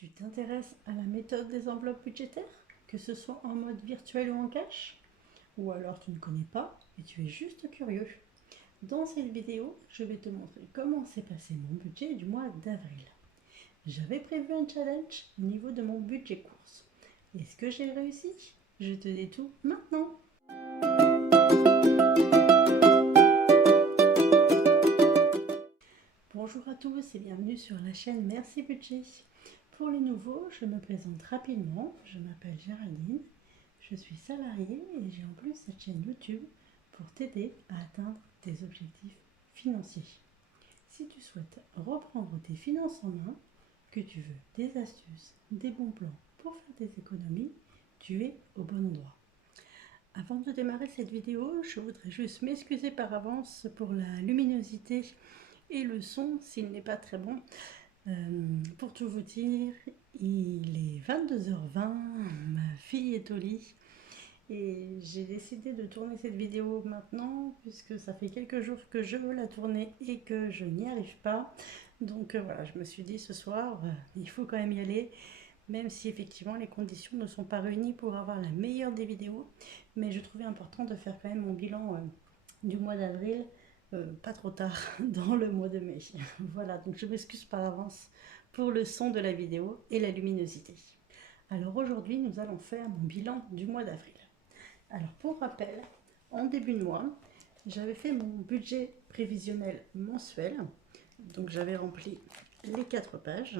Tu t'intéresses à la méthode des enveloppes budgétaires, que ce soit en mode virtuel ou en cash? Ou alors tu ne connais pas et tu es juste curieux. Dans cette vidéo, je vais te montrer comment s'est passé mon budget du mois d'avril. J'avais prévu un challenge au niveau de mon budget course. Est-ce que j'ai réussi? Je te dis tout maintenant. Bonjour à tous et bienvenue sur la chaîne Merci Budget. Pour les nouveaux, je me présente rapidement. Je m'appelle Géraldine, je suis salariée et j'ai en plus cette chaîne YouTube pour t'aider à atteindre tes objectifs financiers. Si tu souhaites reprendre tes finances en main, que tu veux des astuces, des bons plans pour faire des économies, tu es au bon endroit. Avant de démarrer cette vidéo, je voudrais juste m'excuser par avance pour la luminosité et le son s'il n'est pas très bon. Pour tout vous dire, il est 22h20, ma fille est au lit et j'ai décidé de tourner cette vidéo maintenant puisque ça fait quelques jours que je veux la tourner et que je n'y arrive pas. Donc voilà, je me suis dit ce soir, il faut quand même y aller, même si effectivement les conditions ne sont pas réunies pour avoir la meilleure des vidéos. Mais je trouvais important de faire quand même mon bilan du mois d'avril. Pas trop tard dans le mois de mai. Voilà, donc je m'excuse par avance pour le son de la vidéo et la luminosité. Alors aujourd'hui, nous allons faire mon bilan du mois d'avril. Alors pour rappel, en début de mois, j'avais fait mon budget prévisionnel mensuel. Donc j'avais rempli les 4 pages.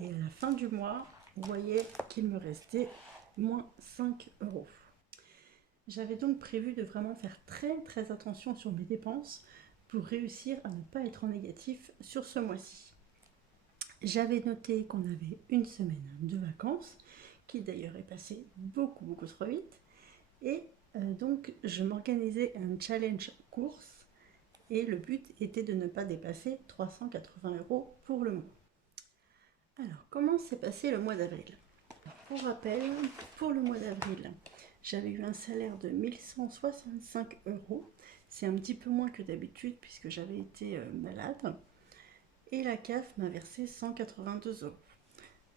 Et à la fin du mois, vous voyez qu'il me restait moins 5 euros. J'avais donc prévu de vraiment faire très attention sur mes dépenses pour réussir à ne pas être en négatif sur ce mois-ci. J'avais noté qu'on avait une semaine de vacances, qui d'ailleurs est passée beaucoup trop vite, et donc je m'organisais un challenge course, et le but était de ne pas dépasser 380 euros pour le mois. Alors, comment s'est passé le mois d'avril? Pour rappel, pour le mois d'avril, j'avais eu un salaire de 1165 euros. C'est un petit peu moins que d'habitude puisque j'avais été malade. Et la CAF m'a versé 182 euros.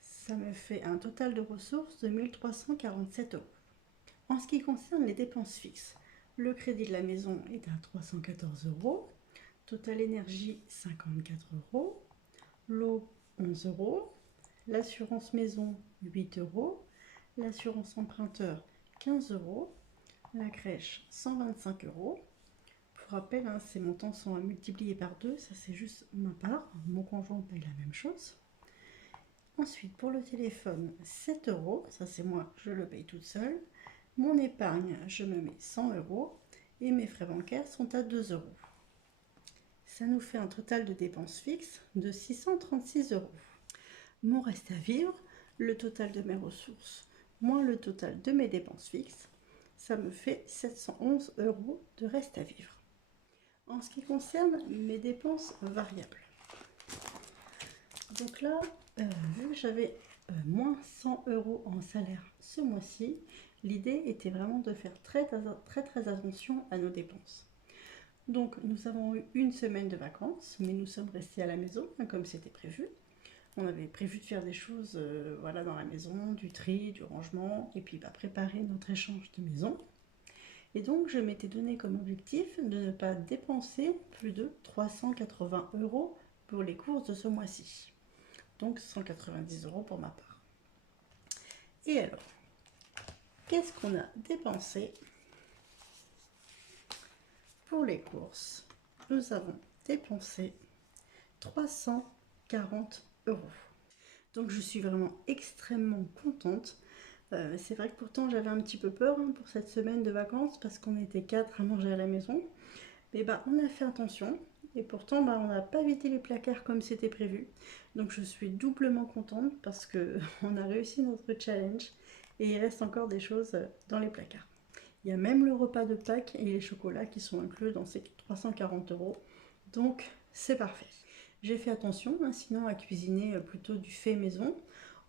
Ça me fait un total de ressources de 1347 euros. En ce qui concerne les dépenses fixes, le crédit de la maison est à 314 euros. Total énergie 54 euros. L'eau 11 euros. L'assurance maison 8 euros. L'assurance emprunteur 15 euros, la crèche 125 euros. Pour rappel, ces montants sont à multiplier par 2, ça c'est juste ma part, mon conjoint paye la même chose. Ensuite, pour le téléphone, 7 euros, ça c'est moi, je le paye toute seule. Mon épargne, je me mets 100 euros et mes frais bancaires sont à 2 euros. Ça nous fait un total de dépenses fixes de 636 euros. Mon reste à vivre, le total de mes ressources moins le total de mes dépenses fixes, ça me fait 711 euros de reste à vivre. En ce qui concerne mes dépenses variables, donc là, vu que j'avais moins 100 euros en salaire ce mois-ci, l'idée était vraiment de faire très attention à nos dépenses. Donc nous avons eu une semaine de vacances, mais nous sommes restés à la maison, comme c'était prévu. On avait prévu de faire des choses voilà, dans la maison, du tri, du rangement, et puis préparer notre échange de maison. Et donc je m'étais donné comme objectif de ne pas dépenser plus de 380 euros pour les courses de ce mois-ci. Donc 190 euros pour ma part. Et alors, qu'est-ce qu'on a dépensé pour les courses? Nous avons dépensé 340 euros. Donc je suis vraiment extrêmement contente. C'est vrai que pourtant j'avais un petit peu peur pour cette semaine de vacances parce qu'on était 4 à manger à la maison. Mais on a fait attention et pourtant on n'a pas vidé les placards comme c'était prévu. Donc je suis doublement contente parce qu'on a réussi notre challenge et il reste encore des choses dans les placards. Il y a même le repas de Pâques et les chocolats qui sont inclus dans ces 340 euros. Donc c'est parfait. J'ai fait attention sinon à cuisiner plutôt du fait maison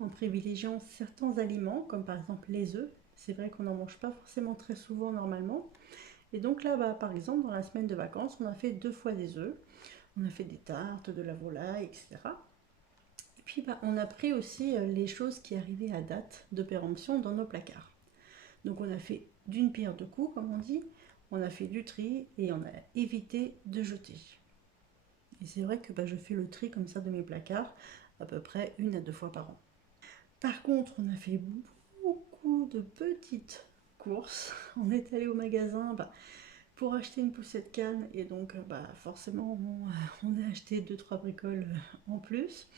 en privilégiant certains aliments comme par exemple les œufs. C'est vrai qu'on n'en mange pas forcément très souvent normalement. Et donc là, par exemple, dans la semaine de vacances, on a fait 2 fois des œufs. On a fait des tartes, de la volaille, etc. Puis on a pris aussi les choses qui arrivaient à date de péremption dans nos placards. Donc on a fait d'une pierre deux coups, comme on dit, on a fait du tri et on a évité de jeter. Et c'est vrai que je fais le tri comme ça de mes placards à peu près 1 à 2 fois par an. Par contre, on a fait beaucoup de petites courses. On est allé au magasin pour acheter une poussette canne et donc forcément on a acheté 2-3 bricoles en plus.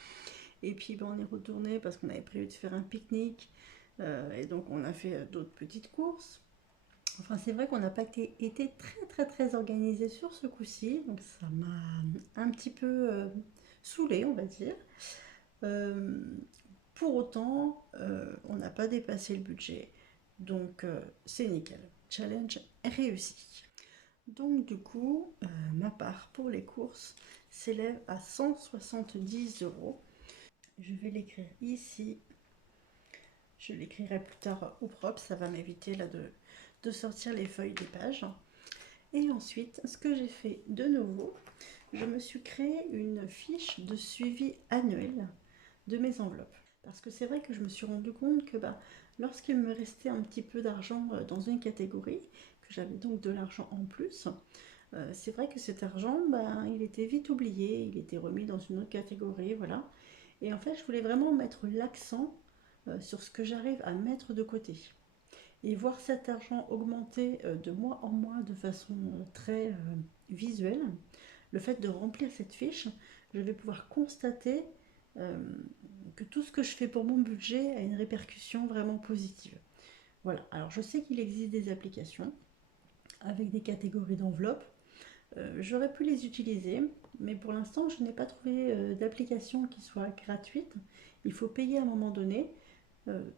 Et puis on est retourné parce qu'on avait prévu de faire un pique-nique et donc on a fait d'autres petites courses. Enfin, c'est vrai qu'on n'a pas été très organisé sur ce coup-ci, donc ça m'a un petit peu saoulée, on va dire. Pour autant, on n'a pas dépassé le budget, donc c'est nickel. Challenge réussi. Donc du coup, ma part pour les courses s'élève à 170 €. Je vais l'écrire ici. Je l'écrirai plus tard au propre, ça va m'éviter là de sortir les feuilles des pages. Et ensuite, ce que j'ai fait de nouveau, je me suis créé une fiche de suivi annuel de mes enveloppes. Parce que c'est vrai que je me suis rendu compte que lorsqu'il me restait un petit peu d'argent dans une catégorie, que j'avais donc de l'argent en plus, c'est vrai que cet argent, il était vite oublié, il était remis dans une autre catégorie, voilà. Et en fait, je voulais vraiment mettre l'accent sur ce que j'arrive à mettre de côté. Et voir cet argent augmenter de mois en mois de façon très visuelle, le fait de remplir cette fiche, je vais pouvoir constater que tout ce que je fais pour mon budget a une répercussion vraiment positive. Voilà, alors je sais qu'il existe des applications avec des catégories d'enveloppes. J'aurais pu les utiliser, mais pour l'instant je n'ai pas trouvé d'application qui soit gratuite. Il faut payer à un moment donné.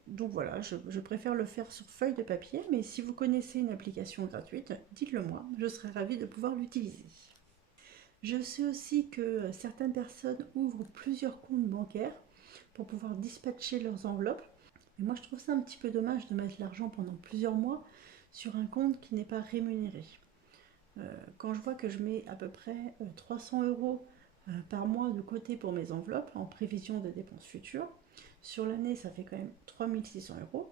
Donc voilà, je préfère le faire sur feuille de papier, mais si vous connaissez une application gratuite, dites-le moi, je serais ravie de pouvoir l'utiliser. Je sais aussi que certaines personnes ouvrent plusieurs comptes bancaires pour pouvoir dispatcher leurs enveloppes. Mais moi je trouve ça un petit peu dommage de mettre l'argent pendant plusieurs mois sur un compte qui n'est pas rémunéré. Quand je vois que je mets à peu près 300 € par mois de côté pour mes enveloppes en prévision de dépenses futures, sur l'année ça fait quand même 3600 €.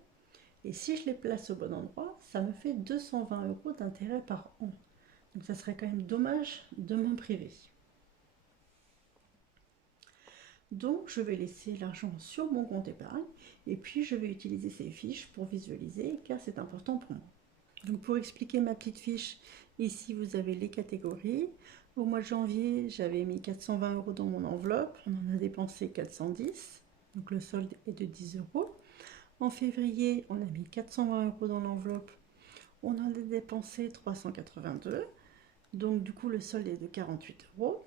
Et si je les place au bon endroit, ça me fait 220 € d'intérêt par an. Donc ça serait quand même dommage de m'en priver. Donc je vais laisser l'argent sur mon compte épargne et puis je vais utiliser ces fiches pour visualiser car c'est important pour moi. Donc pour expliquer ma petite fiche, ici vous avez les catégories. Au mois de janvier, j'avais mis 420 € dans mon enveloppe, on en a dépensé 410, donc le solde est de 10 €. En février, on a mis 420 € dans l'enveloppe, on en a dépensé 382, donc du coup le solde est de 48 €.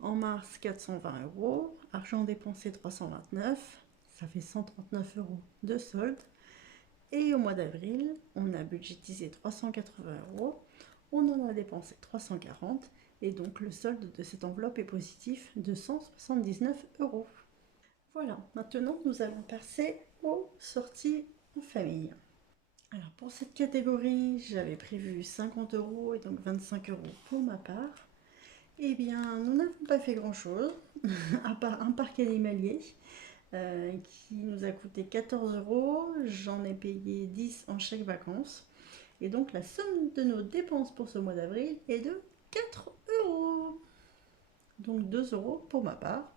En mars, 420 €, argent dépensé 329, ça fait 139 € de solde. Et au mois d'avril, on a budgétisé 380 €, on en a dépensé 340 et donc le solde de cette enveloppe est positif de 179 €. Voilà, maintenant nous allons passer aux sorties en famille. Alors pour cette catégorie, j'avais prévu 50 € et donc 25 € pour ma part. Eh bien, nous n'avons pas fait grand-chose, à part un parc animalier qui nous a coûté 14 €. J'en ai payé 10 en chèque vacances. Et donc, la somme de nos dépenses pour ce mois d'avril est de 4 €. Donc, 2 € pour ma part.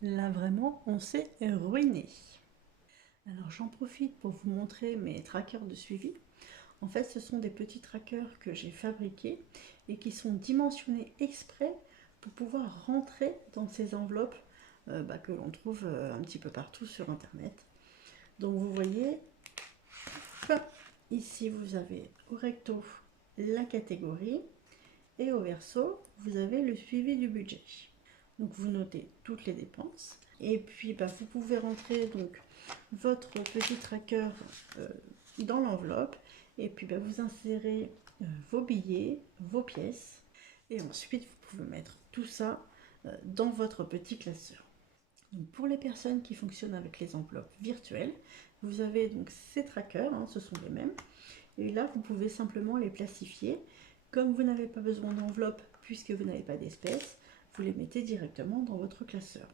Là, vraiment, on s'est ruiné. Alors, j'en profite pour vous montrer mes trackers de suivi. En fait, ce sont des petits trackers que j'ai fabriqués et qui sont dimensionnés exprès pour pouvoir rentrer dans ces enveloppes que l'on trouve un petit peu partout sur internet. Donc vous voyez, ici vous avez au recto la catégorie et au verso vous avez le suivi du budget. Donc vous notez toutes les dépenses et puis vous pouvez rentrer donc votre petit tracker dans l'enveloppe et puis vous insérez vos billets, vos pièces et ensuite vous pouvez mettre tout ça dans votre petit classeur. Donc pour les personnes qui fonctionnent avec les enveloppes virtuelles, vous avez donc ces trackers, ce sont les mêmes. Et là, vous pouvez simplement les plastifier. Comme vous n'avez pas besoin d'enveloppe puisque vous n'avez pas d'espèces, vous les mettez directement dans votre classeur.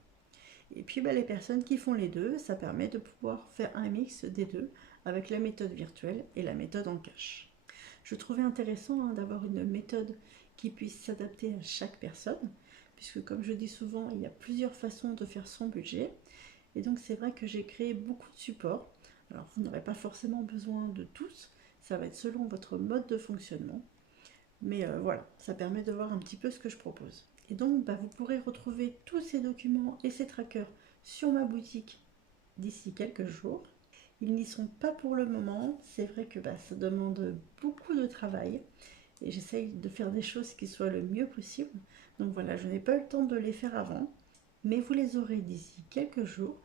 Et puis les personnes qui font les deux, ça permet de pouvoir faire un mix des deux avec la méthode virtuelle et la méthode en cash. Je trouvais intéressant d'avoir une méthode qui puisse s'adapter à chaque personne, puisque comme je dis souvent, il y a plusieurs façons de faire son budget. Et donc c'est vrai que j'ai créé beaucoup de supports. Alors vous n'aurez pas forcément besoin de tous, ça va être selon votre mode de fonctionnement. Mais voilà, ça permet de voir un petit peu ce que je propose. Et donc vous pourrez retrouver tous ces documents et ces trackers sur ma boutique d'ici quelques jours. Ils n'y sont pas pour le moment, c'est vrai que ça demande beaucoup de travail et j'essaye de faire des choses qui soient le mieux possible. Donc voilà, je n'ai pas eu le temps de les faire avant, mais vous les aurez d'ici quelques jours.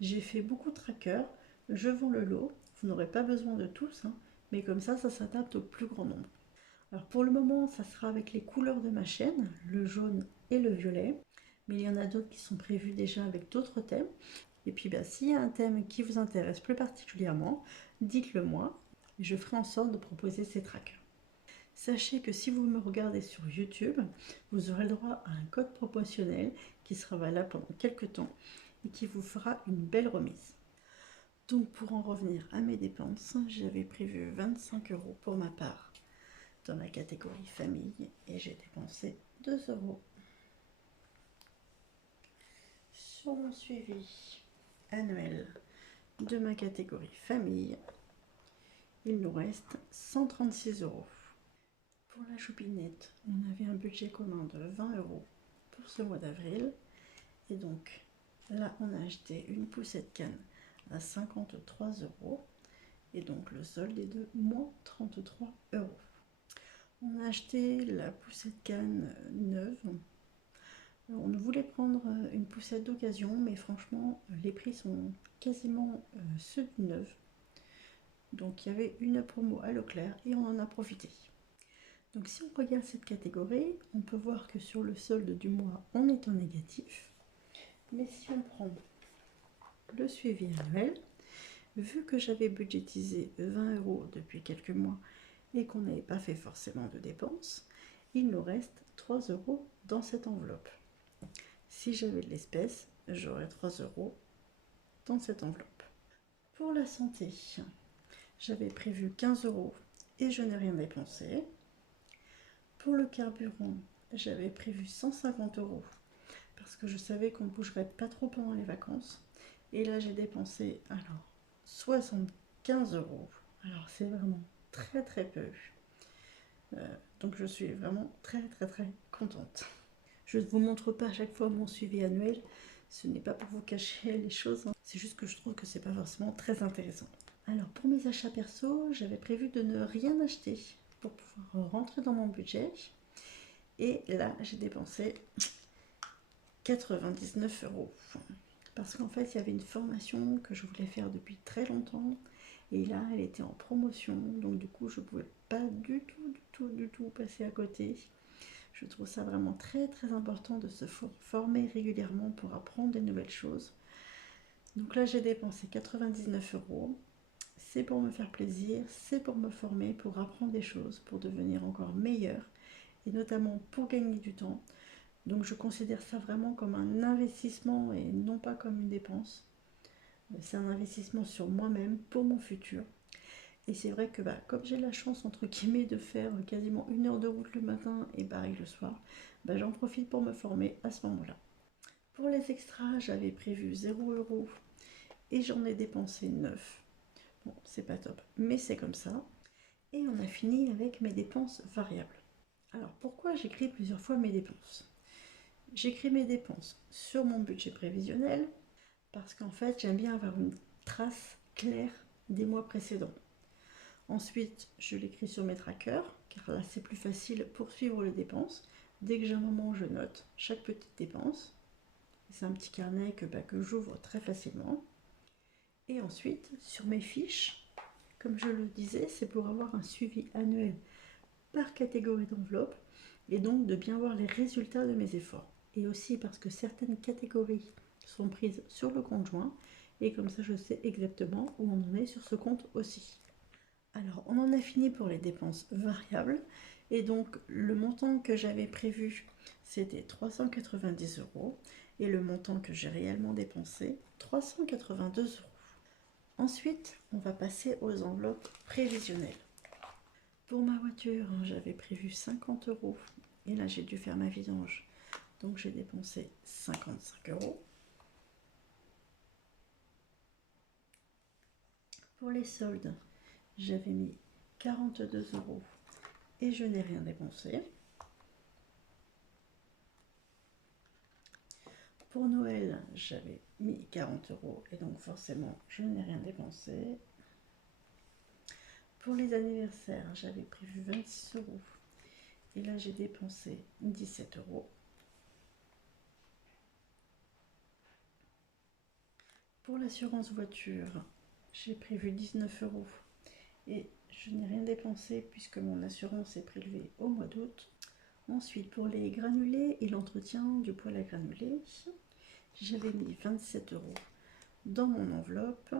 J'ai fait beaucoup de trackers, je vends le lot, vous n'aurez pas besoin de tous, mais comme ça s'adapte au plus grand nombre. Alors pour le moment, ça sera avec les couleurs de ma chaîne, le jaune et le violet, mais il y en a d'autres qui sont prévus déjà avec d'autres thèmes. Et puis s'il y a un thème qui vous intéresse plus particulièrement, dites-le moi, et je ferai en sorte de proposer ces trackers. Sachez que si vous me regardez sur YouTube, vous aurez le droit à un code promotionnel qui sera valable pendant quelques temps et qui vous fera une belle remise. Donc pour en revenir à mes dépenses, j'avais prévu 25 € pour ma part dans la catégorie famille et j'ai dépensé 2 €. Sur mon suivi annuel de ma catégorie famille, il nous reste 136 €. Pour la choupinette, on avait un budget commun de 20 € pour ce mois d'avril. Et donc là, on a acheté une poussette canne à 53 €. Et donc le solde est de moins 33 €. On a acheté la poussette canne neuve. On voulait prendre une poussette d'occasion, mais franchement, les prix sont quasiment ceux du neuf. Donc il y avait une promo à Leclerc et on en a profité. Donc si on regarde cette catégorie, on peut voir que sur le solde du mois, on est en négatif. Mais si on prend le suivi annuel, vu que j'avais budgétisé 20 € depuis quelques mois et qu'on n'avait pas fait forcément de dépenses, il nous reste 3 € dans cette enveloppe. Si j'avais de l'espèce, j'aurais 3 € dans cette enveloppe. Pour la santé, j'avais prévu 15 € et je n'ai rien dépensé. Pour le carburant, j'avais prévu 150 € parce que je savais qu'on ne bougerait pas trop pendant les vacances. Et là, j'ai dépensé 75 €. Alors, c'est vraiment très très peu. Donc, je suis vraiment très très très contente. Je ne vous montre pas à chaque fois mon suivi annuel. Ce n'est pas pour vous cacher les choses. C'est juste que je trouve que c'est pas forcément très intéressant. Alors, pour mes achats perso, j'avais prévu de ne rien acheter pour pouvoir rentrer dans mon budget. Et là, j'ai dépensé 99 € parce qu'en fait, il y avait une formation que je voulais faire depuis très longtemps et là, elle était en promotion. Donc, du coup, je ne pouvais pas du tout passer à côté. Je trouve ça vraiment très très important de se former régulièrement pour apprendre des nouvelles choses. Donc là, j'ai dépensé 99 €. C'est pour me faire plaisir, c'est pour me former, pour apprendre des choses, pour devenir encore meilleure et notamment pour gagner du temps. Donc je considère ça vraiment comme un investissement et non pas comme une dépense. C'est un investissement sur moi-même pour mon futur. Et c'est vrai que comme j'ai la chance entre guillemets de faire quasiment 1 heure de route le matin et pareil le soir, j'en profite pour me former à ce moment-là. Pour les extras, j'avais prévu 0 € et j'en ai dépensé 9. Bon, c'est pas top, mais c'est comme ça. Et on a fini avec mes dépenses variables. Alors pourquoi j'écris plusieurs fois mes dépenses? J'écris mes dépenses sur mon budget prévisionnel parce qu'en fait j'aime bien avoir une trace claire des mois précédents. Ensuite, je l'écris sur mes trackers, car là c'est plus facile pour suivre les dépenses. Dès que j'ai un moment, je note chaque petite dépense. C'est un petit carnet que j'ouvre très facilement. Et ensuite, sur mes fiches, comme je le disais, c'est pour avoir un suivi annuel par catégorie d'enveloppe et donc de bien voir les résultats de mes efforts. Et aussi parce que certaines catégories sont prises sur le compte joint et comme ça je sais exactement où on en est sur ce compte aussi. Alors on en a fini pour les dépenses variables et donc le montant que j'avais prévu c'était 390 € et le montant que j'ai réellement dépensé, 382 €. Ensuite, on va passer aux enveloppes prévisionnelles. Pour ma voiture, j'avais prévu 50 € et là j'ai dû faire ma vidange. Donc j'ai dépensé 55 €. Pour les soldes, j'avais mis 42 € et je n'ai rien dépensé. Pour Noël, j'avais mis 40 € et donc forcément je n'ai rien dépensé. Pour les anniversaires, j'avais prévu 26 € et là j'ai dépensé 17 €. Pour l'assurance voiture, j'ai prévu 19 € et je n'ai rien dépensé puisque mon assurance est prélevée au mois d'août. Ensuite, pour les granulés et l'entretien du poêle à granulés, j'avais mis 27 € dans mon enveloppe.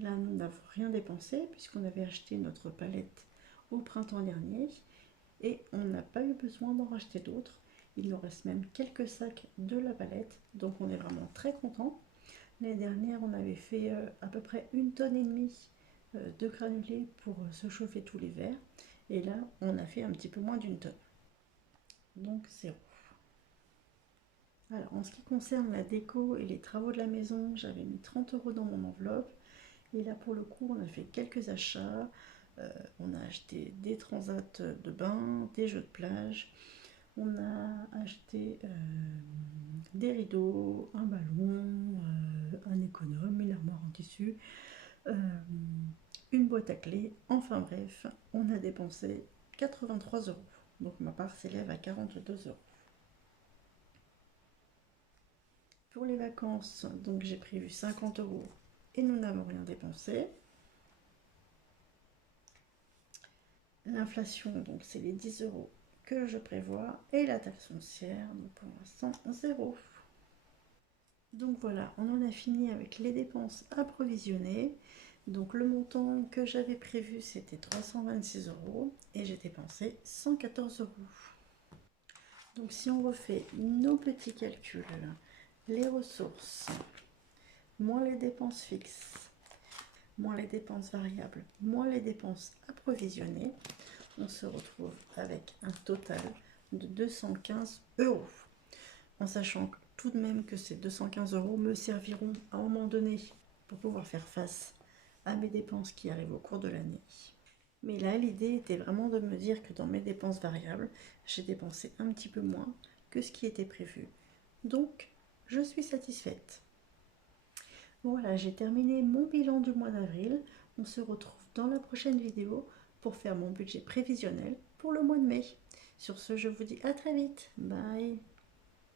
Là, nous n'avons rien dépensé puisqu'on avait acheté notre palette au printemps dernier et on n'a pas eu besoin d'en racheter d'autres. Il nous reste même quelques sacs de la palette, donc on est vraiment très content. L'année dernière, on avait fait à peu près 1,5 tonne de granulés pour se chauffer tout l'hiver. Et là, on a fait un petit peu moins d'1 tonne. Donc, c'est zéro. Alors, en ce qui concerne la déco et les travaux de la maison, j'avais mis 30 € dans mon enveloppe. Et là, pour le coup, on a fait quelques achats. On a acheté des transats de bain, des jeux de plage. On a acheté des rideaux, un ballon, un économe, une armoire en tissu, une boîte à clés. Enfin bref, on a dépensé 83 €. Donc ma part s'élève à 42 €. Pour les vacances, donc j'ai prévu 50 € et nous n'avons rien dépensé. L'inflation, donc c'est les 10 € que je prévois, et la taxe foncière, donc pour l'instant 0. Donc voilà, on en a fini avec les dépenses approvisionnées. Donc le montant que j'avais prévu c'était 326 € et j'ai dépensé 114 €. Donc si on refait nos petits calculs, les ressources, moins les dépenses fixes, moins les dépenses variables, moins les dépenses approvisionnées, on se retrouve avec un total de 215 €. En sachant tout de même que ces 215 € me serviront à un moment donné pour pouvoir faire face à mes dépenses qui arrivent au cours de l'année. Mais là, l'idée était vraiment de me dire que dans mes dépenses variables, j'ai dépensé un petit peu moins que ce qui était prévu. Donc, je suis satisfaite. Voilà, j'ai terminé mon bilan du mois d'avril. On se retrouve dans la prochaine vidéo pour faire mon budget prévisionnel pour le mois de mai. Sur ce, je vous dis à très vite. Bye!